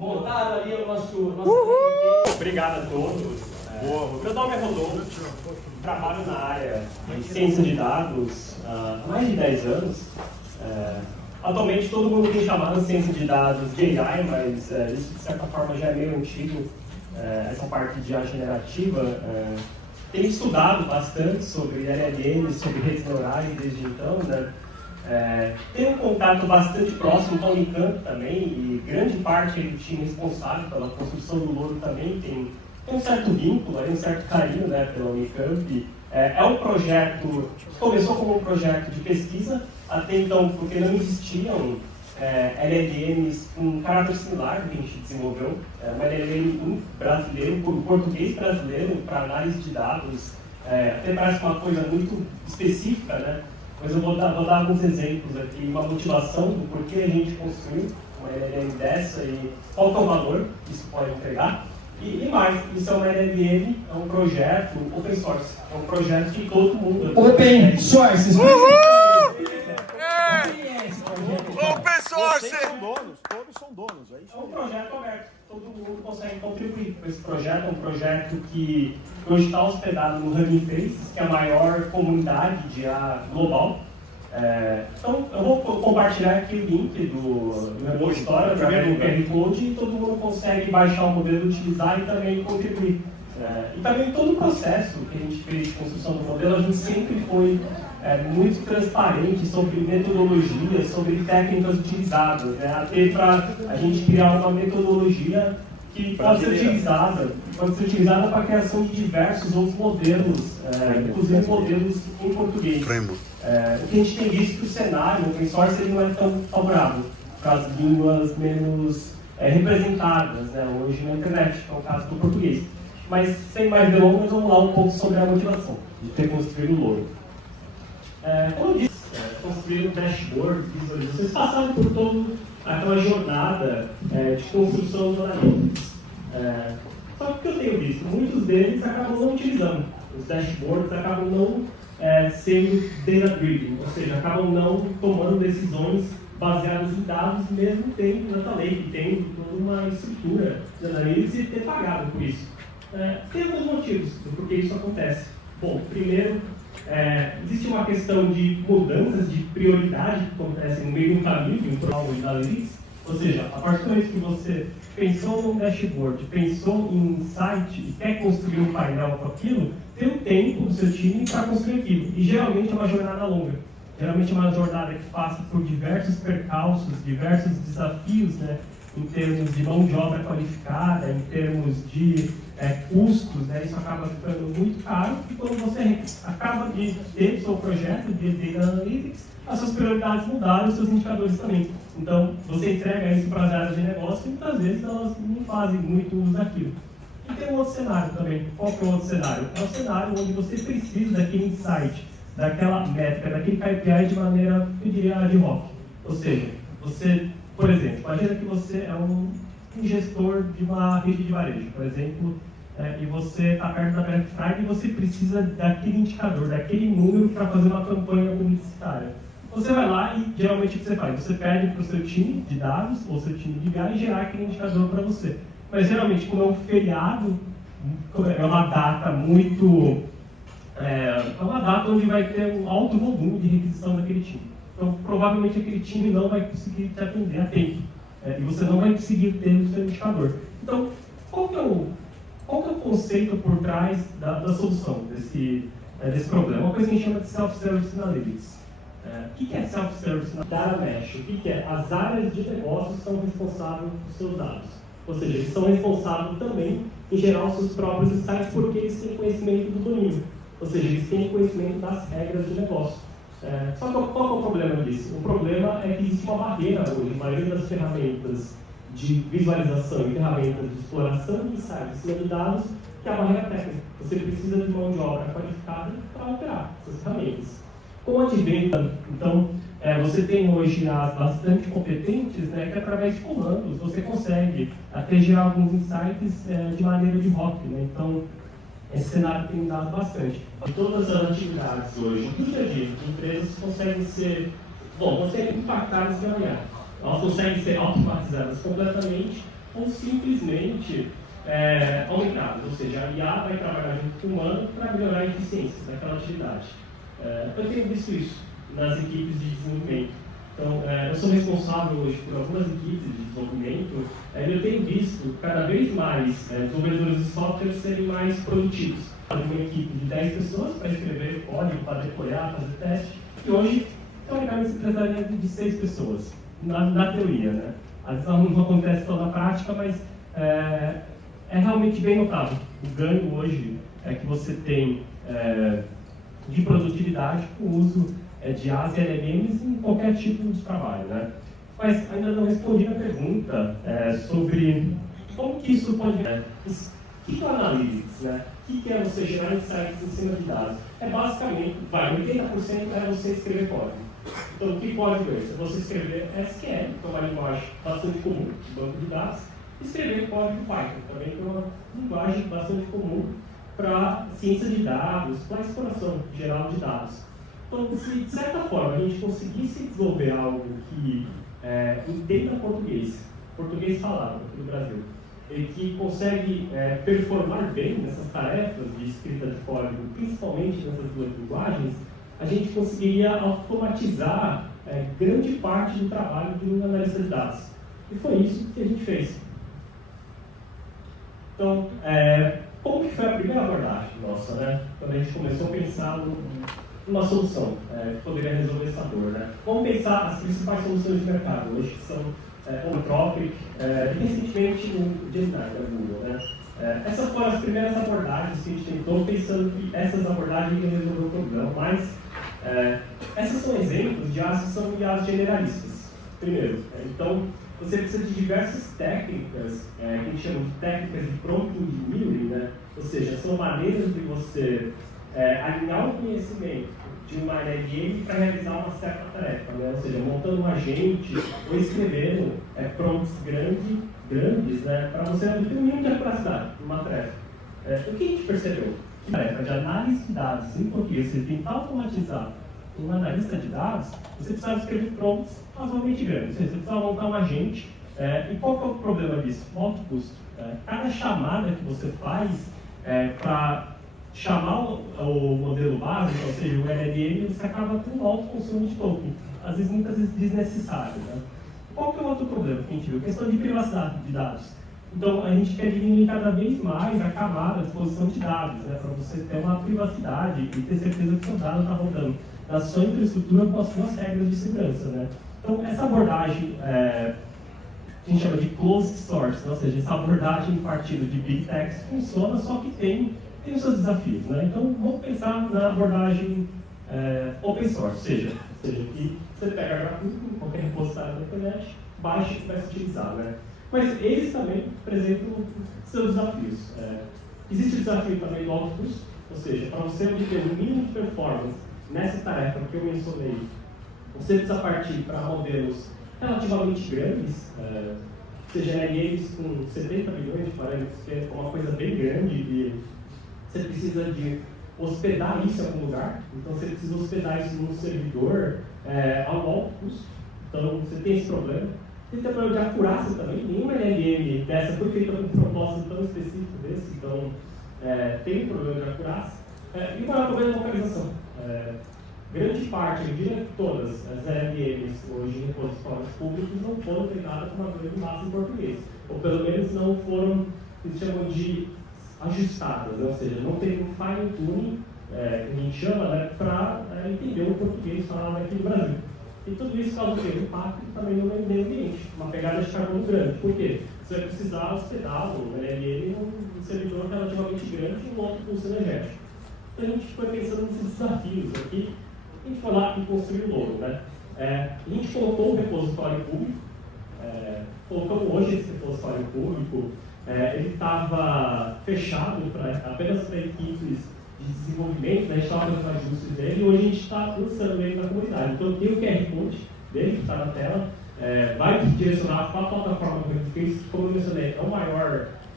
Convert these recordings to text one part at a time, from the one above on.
montaram ali o nosso Obrigado a todos. Meu nome é Rodolfo, trabalho na área de ciência de dados há mais de 10 anos. Atualmente todo mundo tem chamado ciência de dados de AI, mas isso de certa forma já é meio antigo, essa parte de IA generativa. Tenho estudado bastante sobre LLMs, sobre redes neurais desde então, né? Tenho um contato bastante próximo com a Unicamp também, e grande parte do time responsável pela construção do Louro também tem um certo vínculo, um certo carinho, né, pela Unicamp. É um projeto, começou como um projeto de pesquisa, até então porque não existiam LLMs com caráter similar que a gente desenvolveu, uma LLM brasileiro, em português brasileiro, para análise de dados, até parece uma coisa muito específica, né? Mas eu vou dar alguns exemplos aqui, uma motivação do porquê a gente construiu uma LLM dessa e qual que é o valor que isso pode entregar. E mais, isso é uma LLM, é um projeto open source, é um projeto que todo mundo... Open source! Open source! Vocês são donos, todos são donos. É um projeto aberto, todo mundo consegue contribuir com esse projeto. É um projeto que hoje está hospedado no Hugging Faces, que é a maior comunidade de IA global. Então, eu vou compartilhar aqui o link do repositório através do QR Code e todo mundo consegue baixar o modelo, utilizar e também contribuir. E também todo o processo que a gente fez de construção do modelo, a gente sempre foi muito transparente sobre metodologia, sobre técnicas utilizadas, né? Até para a gente criar uma metodologia que pode ser utilizada para a criação de diversos outros modelos, inclusive modelos em português. O que a gente tem visto que o cenário open source ele não é tão favorável para as línguas menos representadas, né, hoje na internet, que é o caso do português. Mas, sem mais delongas, vamos lá um pouco sobre a motivação de ter construído o Louro. Como eu disse, construir um dashboard, visualização, vocês passaram por toda aquela jornada de construção do Analytics. Só que o que eu tenho visto, muitos deles acabam não utilizando. Os dashboards acabam não sendo data-driven, ou seja, acabam não tomando decisões baseadas em dados, mesmo tendo data lake, tendo toda uma estrutura de análise e ter pagado por isso. Tem alguns motivos do porquê isso acontece. Bom, primeiro, existe uma questão de mudanças de prioridade que acontecem no meio do caminho de um programa de analytics, ou seja, a partir do momento que você pensou num dashboard, pensou em um site e quer construir um painel com aquilo, tem um tempo do seu time para construir aquilo. E geralmente é uma jornada longa. Geralmente é uma jornada que passa por diversos percalços, diversos desafios, né, em termos de mão de obra qualificada, em termos de custos, né, isso acaba ficando muito caro. E quando você acaba de ter o seu projeto de Data Analytics, as suas prioridades mudaram, os seus indicadores também. Então, você entrega isso para as áreas de negócio e muitas vezes elas não fazem muito uso daquilo. E tem um outro cenário também. Qual que é o outro cenário? É um cenário onde você precisa daquele insight, daquela métrica, daquele KPI de maneira, eu diria, ad hoc. Ou seja, você, por exemplo, imagina que você é um gestor de uma rede de varejo, por exemplo, e você está perto da Black Friday e você precisa daquele indicador, daquele número para fazer uma campanha publicitária. Você vai lá e geralmente o que você faz? Você pede para o seu time de dados ou seu time de BI gerar aquele indicador para você. Mas geralmente, como é um feriado, é uma data muito... é uma data onde vai ter um alto volume de requisição daquele time. Então, provavelmente aquele time não vai conseguir te atender a tempo. E você não vai conseguir ter o seu indicador. Então, qual que é o conceito por trás da solução desse problema? Uma coisa que a gente chama de Self-Service Analytics. O que é Self-Service Analytics? Data Mesh. O que é? As áreas de negócio são responsáveis pelos seus dados. Ou seja, eles são responsáveis também em gerar os seus próprios insights porque eles têm conhecimento do domínio. Ou seja, eles têm conhecimento das regras de negócio. Só que qual é o problema disso? O problema é que existe uma barreira hoje, a maioria das ferramentas de visualização e ferramentas de exploração de insights em cima de dados, que é a barreira técnica. Você precisa de mão de obra qualificada para operar essas ferramentas. Com o advento, então, você tem hoje as bastante competentes, né, que através de comandos você consegue até gerar alguns insights de maneira de hoc, né? Então, esse cenário tem dado bastante. De todas as atividades hoje, no dia a dia, as empresas conseguem impactar nesse ganhar. Elas conseguem ser automatizadas completamente ou simplesmente aumentadas, ou seja, a IA vai trabalhar junto com o humano para melhorar a eficiência daquela atividade. Eu tenho visto isso nas equipes de desenvolvimento. Então, eu sou responsável hoje por algumas equipes de desenvolvimento e eu tenho visto cada vez mais desenvolvedores de software serem mais produtivos. Uma equipe de 10 pessoas para escrever código, para deployar, fazer teste, e hoje, teoricamente, se precisaria de 6 pessoas, na teoria, né? Às vezes não acontece só na prática, mas é realmente bem notável. O ganho hoje é que você tem de produtividade com o uso de IaaS e LLMs em qualquer tipo de trabalho, né? Mas ainda não respondi a pergunta sobre como que isso pode... O que é o Analytics, né? O que é você gerar insights em cima de dados? Basicamente, 80% é você escrever código. Então, que código é esse? É você escrever SQL, que é uma linguagem bastante comum de banco de dados, e escrever código Python, também que é uma linguagem bastante comum para ciência de dados, para exploração geral de dados. Então, se de certa forma a gente conseguisse desenvolver algo que entenda português falado aqui no Brasil, e que consegue performar bem nessas tarefas de escrita de código, principalmente nessas duas linguagens, a gente conseguiria automatizar grande parte do trabalho de um analista de dados. E foi isso que a gente fez. Então, como que foi a primeira abordagem nossa, né? Quando a gente começou a pensar numa solução que poderia resolver essa dor, né? Vamos pensar as principais soluções de mercado hoje, que são Anthropic, e recentemente o Gemini da Google, né? Essas foram as primeiras abordagens que a gente tentou, pensando que essas abordagens iam resolver o problema, mas essas são exemplos de IaaS que são IaaS generalistas, primeiro. Então, você precisa de diversas técnicas, que a gente chama de técnicas de prompt engineering, né? Ou seja, são maneiras de você alinhar o conhecimento de uma LLM para realizar uma certa tarefa, né? Ou seja, montando um agente ou escrevendo prompts grandes, né? Para você ter um mínimo de capacidade numa tarefa. O que a gente percebeu? Que tarefa de análise de dados em português, você tentar automatizar um analista de dados, você precisa escrever prompts razoavelmente grandes. Ou seja, você precisa montar um agente. E qual que é o problema disso? O alto custo. Cada chamada que você faz para chamar o modelo básico, ou seja, o LLM, você acaba tendo alto consumo de token, às vezes muitas vezes desnecessário, né? Qual que é o outro problema que a gente viu? A questão de privacidade de dados. Então, a gente quer diminuir cada vez mais a camada de exposição de dados, né, para você ter uma privacidade e ter certeza que seu dado está rodando na sua infraestrutura com as suas regras de segurança, né? Então, essa abordagem a gente chama de closed source, ou seja, essa abordagem partindo de Big Techs funciona, só que tem os seus desafios, né? Então, vamos pensar na abordagem open source, ou seja, que você pega gratuito em qualquer repositório da internet, baixa e começa a utilizar, né? Mas eles também apresentam seus desafios. Existe o desafio também do alto custo, ou seja, para você obter o mínimo de performance nessa tarefa que eu mencionei, você precisa partir para modelos relativamente grandes, seja LLMs com 70 milhões de parâmetros, que é uma coisa bem grande, e você precisa de hospedar isso em algum lugar, então você precisa hospedar isso num servidor a um alto custo, então você tem esse problema. Tem problema de acurácia também, nenhuma LLM dessa foi feita com um propósito tão específico desse, então tem um problema de acurácia. E qual é o problema de localização? Grande parte, eu diria que todas as LLMs hoje em repositórios públicos não foram treinadas com uma grande massa em português, ou pelo menos não foram, eles chamam de ajustadas, né? Ou seja, não teve um fine tuning, que a gente chama, né, para entender o português falado aqui no Brasil. E tudo isso causa um impacto também no meio ambiente, uma pegada de carbono grande. Por quê? Você vai precisar hospedar o LLM num servidor relativamente grande e um alto custo energético. Então a gente foi pensando nesses desafios aqui, a gente foi lá e construiu o logo, né? A gente colocou um repositório público, colocamos hoje esse repositório público, ele estava fechado apenas para equipes de desenvolvimento, né? A gente estava fazendo os ajustes dele e hoje a gente está lançando ele na comunidade. Então tem o QR Code dele que está na tela, vai direcionar para a plataforma que a gente fez, que, como eu mencionei, é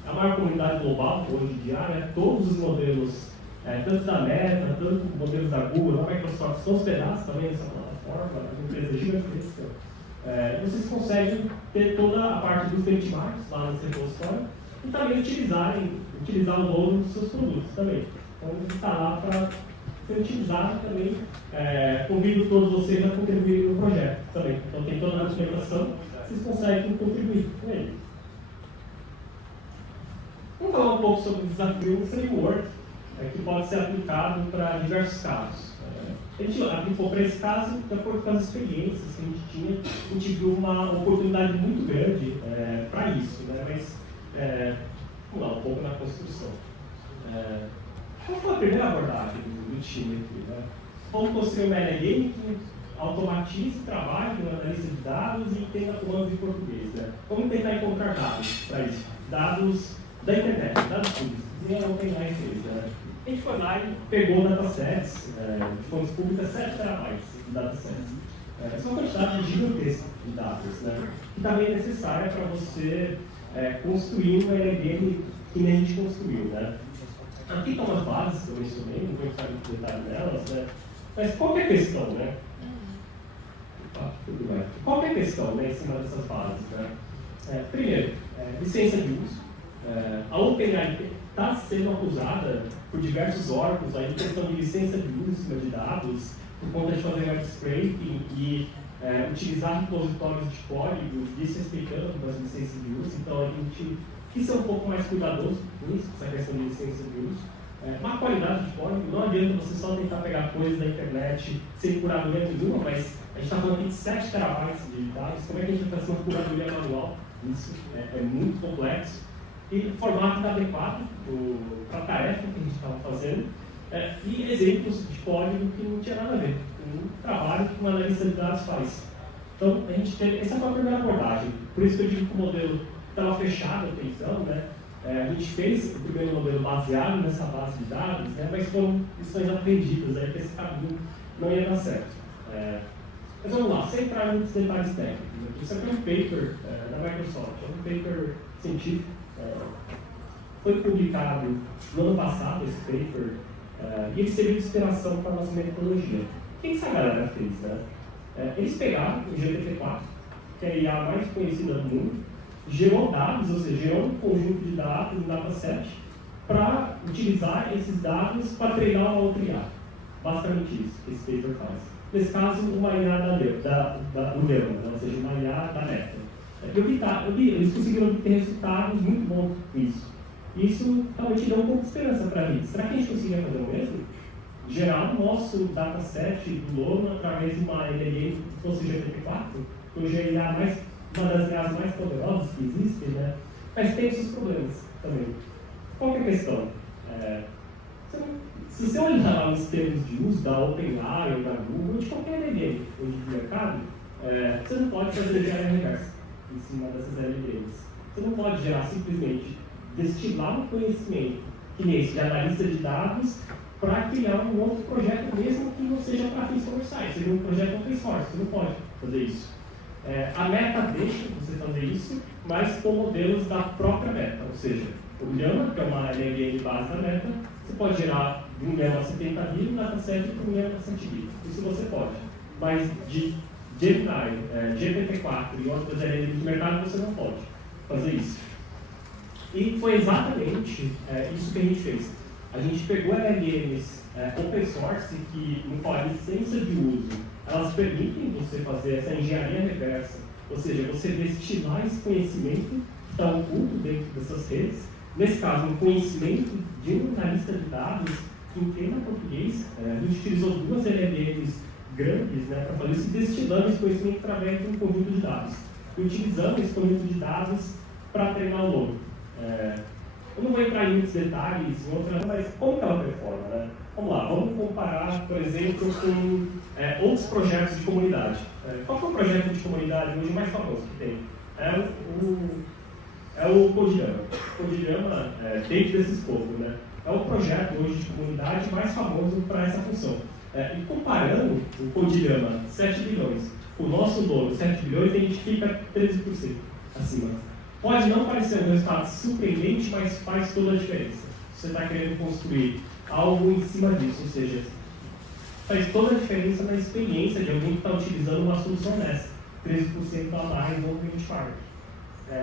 a maior comunidade global hoje em dia, né? Todos os modelos, tanto da Meta, tanto modelos da Google, da Microsoft, são hospedados também nessa plataforma, uma empresa gigantesca vocês conseguem ter toda a parte dos benchmarks lá nesse repositório e também utilizar o logo dos seus produtos também. Então, ele está lá para ser utilizado também. Convido todos vocês a contribuírem no projeto também. Então, tem toda a documentação, vocês conseguem contribuir com ele. Vamos falar um pouco sobre o desafio do framework, que pode ser aplicado para diversos casos. A gente aplicou para esse caso, de acordo com as experiências que a gente tinha, a gente viu uma oportunidade muito grande para isso, né? Mas vamos lá, um pouco na construção. Qual foi a primeira abordagem do time aqui? Né? Vamos construir uma LLM que automatize o trabalho na analista de dados e entenda comandos em português. Né? Vamos tentar encontrar dados para isso, dados da internet, dados públicos, e não tem mais isso. Né? A gente foi lá e pegou datasets de fontes públicas, 7 terabytes de datasets. Essa é uma quantidade gigantesca de dados, né? Que também é necessária para você construir uma LLM que nem a gente construiu. Né? Aqui estão as bases que eu mencionei, não vou entrar muito detalhe nelas, né? Mas qual que é a questão, né? Tudo bem. Qual que é a questão, né, em cima dessas bases? Né? Primeiro, licença de uso. A OpenAI está sendo acusada por diversos órgãos aí, em questão de licença de uso em cima de dados, por conta de fazer web scraping e utilizar repositórios de código desrespeitando as licenças de uso. Então, a gente quis ser um pouco mais cuidadoso com isso, essa questão de licença de uso. Má qualidade de código, não adianta você só tentar pegar coisas da internet sem curadoria nenhuma, mas a gente está falando aqui de 7 terabytes de dados, como é que a gente vai fazer uma curadoria manual? Isso é muito complexo. E formato inadequado para a tarefa que a gente estava fazendo, e exemplos de código que não tinha nada a ver com o trabalho que uma analista de dados faz. Então, essa foi a primeira abordagem. Por isso que eu digo que o modelo estava fechado até então, né? A gente fez o primeiro modelo baseado nessa base de dados, né? Mas foram lições aprendidas, que esse caminho não ia dar certo. Mas vamos lá, sem entrar em muitos detalhes técnicos. Isso aqui é um paper da Microsoft, é um paper científico. Foi publicado no ano passado esse paper, e ele serviu de inspiração para a nossa metodologia. O que essa galera fez? Né? Eles pegaram o GPT-4, que é a IA mais conhecida do mundo, gerou dados, ou seja, gerou um conjunto de dados, um dataset, para utilizar esses dados para treinar uma outra IA. Basicamente isso que esse paper faz. Nesse caso, uma IA do Leon, né? Ou seja, uma IA da Meta. Eles conseguiram obter resultados muito bons com isso. Isso realmente deu um pouco de esperança para mim. Será que a gente conseguia fazer o mesmo? Gerar o nosso dataset do Lono através de uma LLM que fosse GPT-4, que hoje é uma das IAs mais poderosas que existem, né? Mas tem seus problemas também. Qual que é a questão? Se você olhar lá os termos de uso da OpenAI ou da Google, ou de qualquer LLM hoje no mercado, você não pode fazer engenharia reversa em cima dessas LLMs. Você não pode gerar simplesmente destilar um conhecimento que nem esse de analista de dados para criar um outro projeto, mesmo que não seja para fins comerciais, seja um projeto open source. Você não pode fazer isso. A Meta deixa você fazer isso, mas com modelos da própria Meta, ou seja, o Llama, que é uma LLM base da Meta, você pode gerar de um Llama 70.000 um dataset para um Llama 100.000. Isso você pode. Mas de Gemini, GPT-4 e outras LLMs do mercado você não pode fazer isso. E foi exatamente isso que a gente fez. A gente pegou LLMs open source que, no qual a licença de uso, elas permitem você fazer essa engenharia reversa, ou seja, você destilar esse conhecimento que está oculto dentro dessas redes. Nesse caso, um conhecimento de um analista de dados que entenda português. A gente utilizou 2 LLMs grandes, né, para fazer isso, destilando esse conhecimento através de um conjunto de dados. E utilizando esse conjunto de dados para treinar o logo. Eu não vou entrar em muitos detalhes, mas como que ela performa, né? Vamos lá, vamos comparar, por exemplo, com outros projetos de comunidade. Qual é o projeto de comunidade hoje mais famoso que tem? É o Codilhama. Codilhama, dentro desse escopo, né? É o projeto hoje de comunidade mais famoso para essa função. E comparando o Codilhama 7 bilhões, o nosso logo 7 bilhões, a gente fica 13% acima. Pode não parecer um resultado surpreendente, mas faz toda a diferença. Você está querendo construir algo em cima disso, ou seja, faz toda a diferença na experiência de alguém que está utilizando uma solução dessa. 13% a mais no benchmark.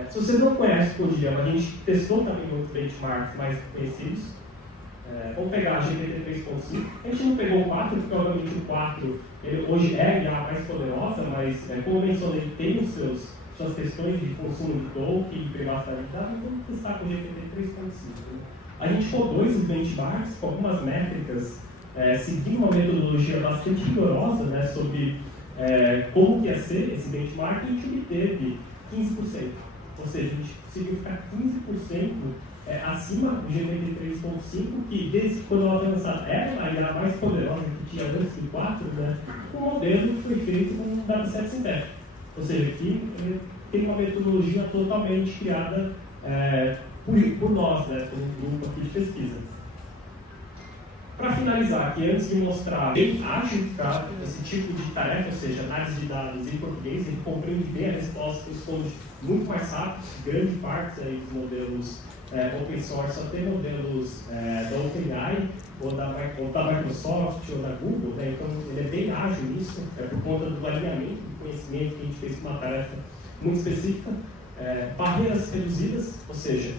Se vocês não conhecem o Codilhama, a gente testou também muitos benchmarks mais conhecidos. Vamos pegar a GPT 3.5. A gente não pegou o 4, porque obviamente o 4 ele hoje é a mais poderosa, mas como eu mencionei, ele tem suas questões de consumo de token e privacidade de dados, então vamos testar com o GPT 3.5. A gente rodou esses benchmarks com algumas métricas, seguindo uma metodologia bastante rigorosa, né, sobre como que ia ser esse benchmark, e a gente obteve 15%. Ou seja, a gente conseguiu ficar 15% acima do GPT 3.5, que desde quando ela foi lançada era a mais poderosa que tinha antes do 4, né, o modelo foi feito com um dataset sintético. Ou seja, aqui tem uma metodologia totalmente criada por nós, né, como um grupo aqui de pesquisa. Para finalizar aqui, antes de mostrar bem ágil esse tipo de tarefa, ou seja, análise de dados em português, ele compreende bem a resposta, responde muito mais rápido, grande parte aí dos modelos open source, só tem modelos da OpenAI, ou da Microsoft, ou da Google, né? Então ele é bem ágil nisso, por conta do alinhamento do conhecimento que a gente fez com uma tarefa muito específica. Barreiras reduzidas, ou seja,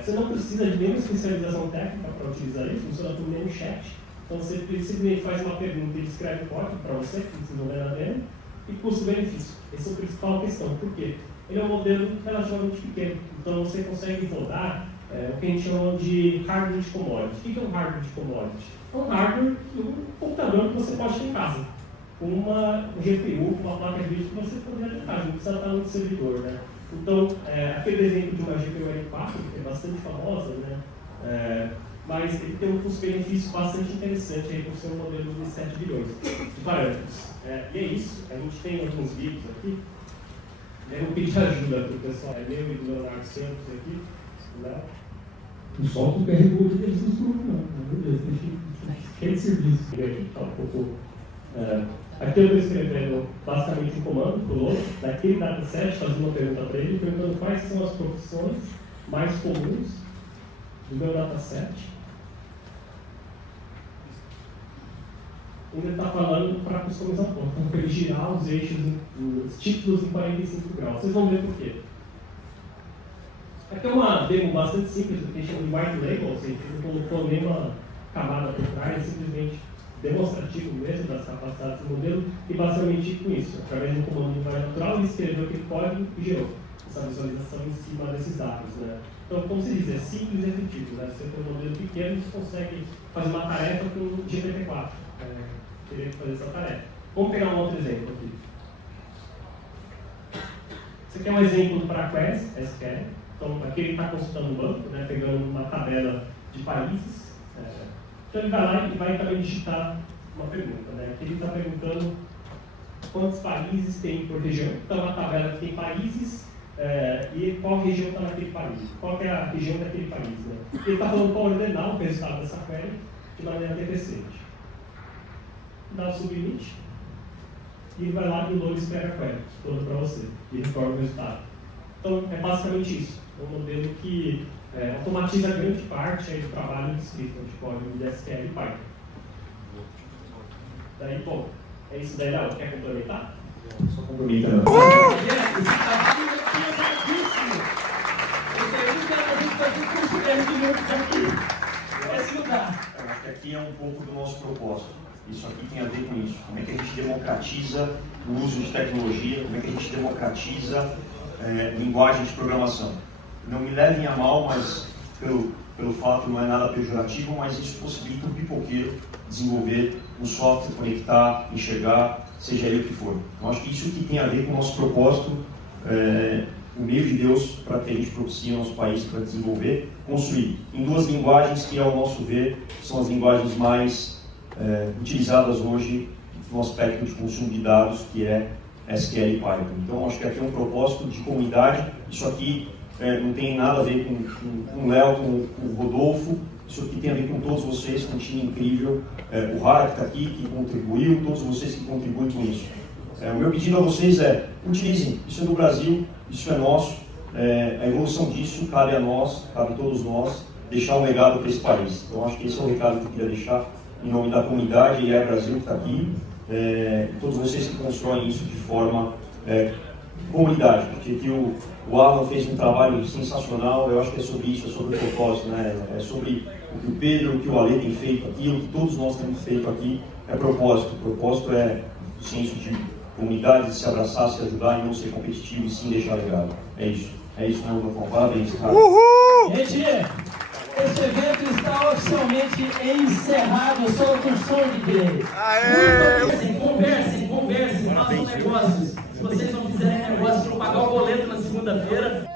você não precisa de nenhuma especialização técnica para utilizar isso, funciona por meio chat. Então você simplesmente faz uma pergunta e ele escreve código para você, que desenvolver na demo, e custo-benefício. Essa é a principal questão. Por quê? Ele é um modelo relativamente pequeno, então você consegue rodar o que a gente chama de hardware de commodity. O que é um hardware de commodity? É um hardware, um computador que você pode ter em casa, com uma GPU, com uma placa de vídeo que você pode ter em casa, não precisa estar no servidor, né? Então, aquele exemplo de uma GPU L4, que é bastante famosa, né? Mas ele tem um custo-benefício bastante interessante aí por ser um modelo de 7 bilhões de parâmetros. E é isso, a gente tem alguns vídeos aqui. Eu vou pedir ajuda para o pessoal, meu e do Leonardo Santos aqui. Né? Não solta o QR Code deles nos grupos, não. Meu Deus, tem de serviço. Aqui está um pouco. Aqui eu estou escrevendo basicamente um comando para o Lobo, daquele dataset, fazendo uma pergunta para ele, perguntando quais são as profissões mais comuns do meu dataset. Ele está falando para customizar um pouco, então para ele girar os eixos, os títulos em 45 graus. Vocês vão ver por quê. Aqui é uma demo bastante simples, que a gente chama de white label, ou seja, não colocou nenhuma camada por trás, é simplesmente demonstrativo mesmo das capacidades do modelo, e basicamente com isso, através de um comando de linguagem natural, ele escreveu aquele código e gerou essa visualização em cima desses dados. Né? Então, como se diz, é simples e efetivo. Né? Você tem um modelo pequeno, você consegue fazer uma tarefa com o GPT-4. Teria que fazer essa tarefa. Vamos pegar um outro exemplo aqui. Esse aqui é um exemplo para queries, SQL. Então, aqui ele está consultando o banco, né, pegando uma tabela de países. Então, ele vai lá e vai também digitar uma pergunta. Né? Aqui ele está perguntando quantos países tem por região. Então, uma tabela que tem países e qual região está naquele país. Qual é a região daquele país. Né? Ele está falando para ordenar o resultado dessa query de maneira decrescente. Dá o submit e ele vai lá e o Load espera a query toda para você e retorna o resultado. Então, é basicamente isso. É um modelo que automatiza grande parte aí do trabalho de escrita de código de SQL e Python. Daí, bom, é isso daí, Léo. Quer complementar? Só complementando. Eu acho que aqui é um pouco do nosso propósito. Isso aqui tem a ver com isso. Como é que a gente democratiza o uso de tecnologia, como é que a gente democratiza linguagem de programação. Não me levem a mal, mas pelo fato não é nada pejorativo, mas isso possibilita um pipoqueiro desenvolver um software, conectar, enxergar, seja ele o que for. Eu acho que isso que tem a ver com o nosso propósito, o meio de Deus para que a gente propicie o nosso país para desenvolver, construir em duas linguagens que, ao nosso ver, são as linguagens mais utilizadas hoje no aspecto de consumo de dados, que é SQL e Python. Então, acho que aqui é um propósito de comunidade. Isso aqui não tem nada a ver com o Léo, com o Rodolfo. Isso aqui tem a ver com todos vocês, com um time incrível. O Rara que está aqui, que contribuiu, todos vocês que contribuem com isso. O meu pedido a vocês é, utilizem. Isso é do Brasil, isso é nosso. A evolução disso cabe a nós, cabe a todos nós, deixar um legado para esse país. Então, acho que esse é o recado que eu queria deixar em nome da comunidade, e é o Brasil que está aqui, e todos vocês que constroem isso de forma comunidade, porque aqui o Alan fez um trabalho sensacional. Eu acho que é sobre isso, é sobre o propósito, né? É sobre o que o Pedro, o que o Ale tem feito aqui, o que todos nós temos feito aqui, é propósito. O propósito é o senso de comunidade, de se abraçar, se ajudar e não ser competitivo e sim deixar legado. É isso, não vou falar. Parabéns, cara. Gente, esse evento está oficialmente encerrado. Solta o som, DJ. Conversem, façam negócios. Se vocês não fizerem negócio, vão pagar o boleto na segunda-feira.